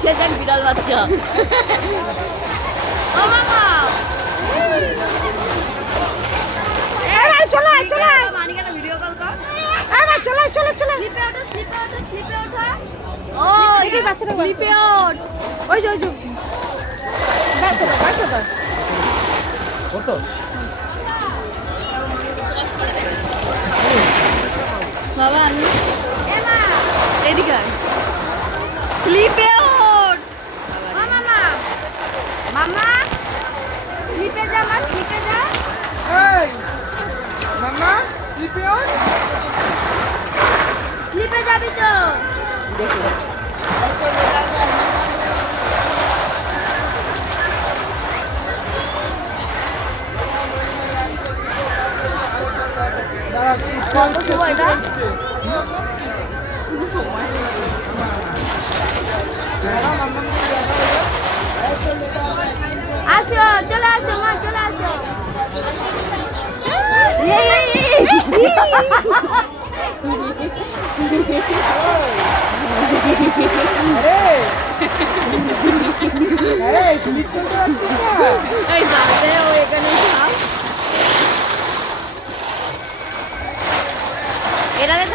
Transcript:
সে দেখ বিড়াল বাচ্চা। ও মামা চলো চলো মানিকাটা ভিডিও কল কর। চলো চলো চলো স্লিপে ওঠো স্লিপে ওঠো স্লিপে ওঠো। ও এই বাচ্চাটা স্লিপে ওঠ। ওই যে বাইরে কত বাবা আমি এমা এদিকে আয়। স্লিপে ওঠ। ও মামা মামা স্লিপে যা মা স্লিপে যা এই মামা স্লিপিয়ন স্লিপে যাবি তো। কত সময় এটা? আসো চলে আসো মা চলে আসো। আরে স্লিপ চলতে পারছিস না